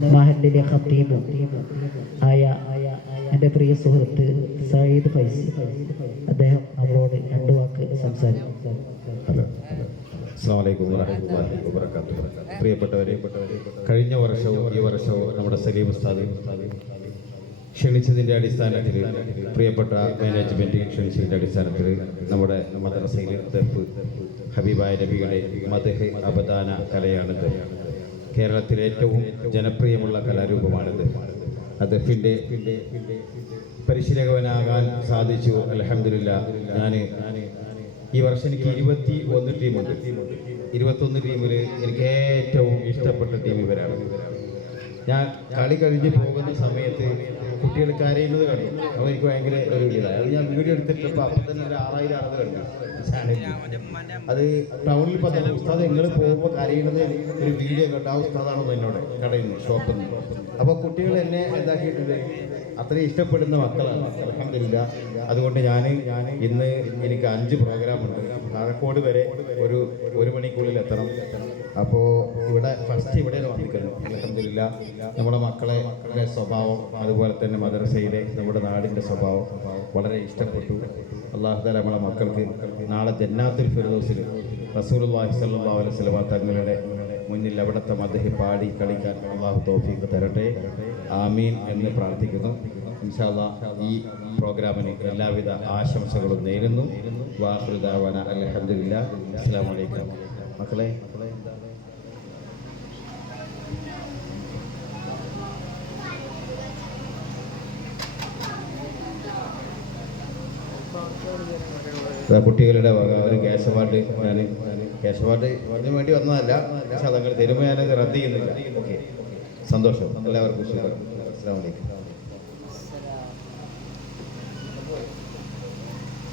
മഹലിലെ ഹത്തീബും ആയ എന്റെ പ്രിയ സുഹൃത്ത് സയ്യിദ് ഫൈസ്. അദ്ദേഹം നമ്മളോട് രണ്ടു വാക്ക് സംസാരിക്കും. ഹലോ അസ്സാം വലൈക്കും വറഹമത്തുള്ളാഹി വബറകാതുഹു. പ്രിയപ്പെട്ടവരെ കഴിഞ്ഞ വർഷവും ഈ വർഷവും നമ്മുടെ സലീം ഉസ്താദ് ക്ഷണിച്ചതിന്റെ അടിസ്ഥാനത്തിൽ പ്രിയപ്പെട്ട മാനേജ്മെന്റ് ക്ഷണിച്ചതിന്റെ അടിസ്ഥാനത്തിൽ നമ്മുടെ മദ്രസയിലെ ഹബീബായ നബിയുടെ മദഹ് അബദാന കലയാണിത്. കേരളത്തിലെ ഏറ്റവും ജനപ്രിയമുള്ള കലാരൂപമാണിത്. അദ്ദേഹത്തിന്റെ പരിശീലകവനാകാൻ സാധിച്ചു. അലഹമില്ല ഞാൻ ഈ വർഷം എനിക്ക് ഇരുപത്തി ഒന്ന് ടീമുണ്ട്. ഇരുപത്തൊന്ന് ടീമിൽ എനിക്ക് ഏറ്റവും ഇഷ്ടപ്പെട്ട ടീം ഇവരാണ്. ഞാൻ കളി കഴിഞ്ഞ് പോകുന്ന സമയത്ത് കുട്ടികൾ കരയുന്നത് കണ്ടു. അപ്പോൾ എനിക്ക് ഭയങ്കര ഒരു ഇതായി അത് ഞാൻ വീഡിയോ എടുത്തിട്ടപ്പോൾ അപ്പൊ തന്നെ ഒരു ആറായിരം ആളുകൾ കണ്ടു. ചാനലിൽ അത് ടൗണിൽ പറഞ്ഞു ഉസ്താദ് നിങ്ങൾ പോകുമ്പോൾ കരയുന്നത് ഒരു വീഡിയോ കണ്ടു. ആ ഉസ്താദാണെന്ന് എന്നോട് കടയിൽ നിന്ന് ഷോപ്പിൽ നിന്ന് അപ്പോൾ കുട്ടികൾ എന്നെ എന്താക്കിയിട്ടുണ്ട്? അത്രയും ഇഷ്ടപ്പെടുന്ന മക്കളാണ്. അലഹമില്ല അതുകൊണ്ട് ഞാൻ ഞാൻ ഇന്ന് എനിക്ക് അഞ്ച് പ്രോഗ്രാം ഉണ്ട്. കാസർഗോഡ് വരെ ഒരു ഒരു മണിക്കുള്ളിൽ എത്തണം. അപ്പോൾ ഇവിടെ ഫസ്റ്റ് ഇവിടെ വന്നിരിക്കുന്നു അലഹമില്ല നമ്മുടെ മക്കളെ മക്കളുടെ സ്വഭാവം അതുപോലെ തന്നെ മദ്രസയിലെ നമ്മുടെ നാടിന്റെ സ്വഭാവം വളരെ ഇഷ്ടപ്പെട്ടു. അള്ളാഹു താല നമ്മളെ മക്കൾക്ക് നാളെ ജന്നാത്തുൽ ഫിറദോസിൽ റസൂലുള്ളാഹി സല്ലാ അലൈഹി തങ്ങളുടെ മുന്നിൽ അവിടുത്തെ മദ്ഹി പാടി കളിക്കാൻ അള്ളാഹു തൗഫീഖ് തരട്ടെ. ആമീൻ എന്ന് പ്രാർത്ഥിക്കുന്നു. ഇൻഷാല്ല ഈ പ്രോഗ്രാമിന് എല്ലാവിധ ആശംസകളും നേരുന്നു. വാഹൃദാവന അലഹമില്ല അസ്സാം വലൈക്കും മക്കളെ കുട്ടികളുടെ വക. ഒരു ക്യാഷ് അവാർഡ് ഞാൻ ക്യാഷ് അവാർഡ് ഇതിന് വേണ്ടി വന്നതല്ല. പക്ഷെ അതങ്ങനെ തരുമ്പോൾ ഞാനത് റദ്ദ് ചെയ്യുന്നില്ല. ഓക്കെ. സന്തോഷം. എല്ലാവർക്കും അസ്സാം വലൈക്കും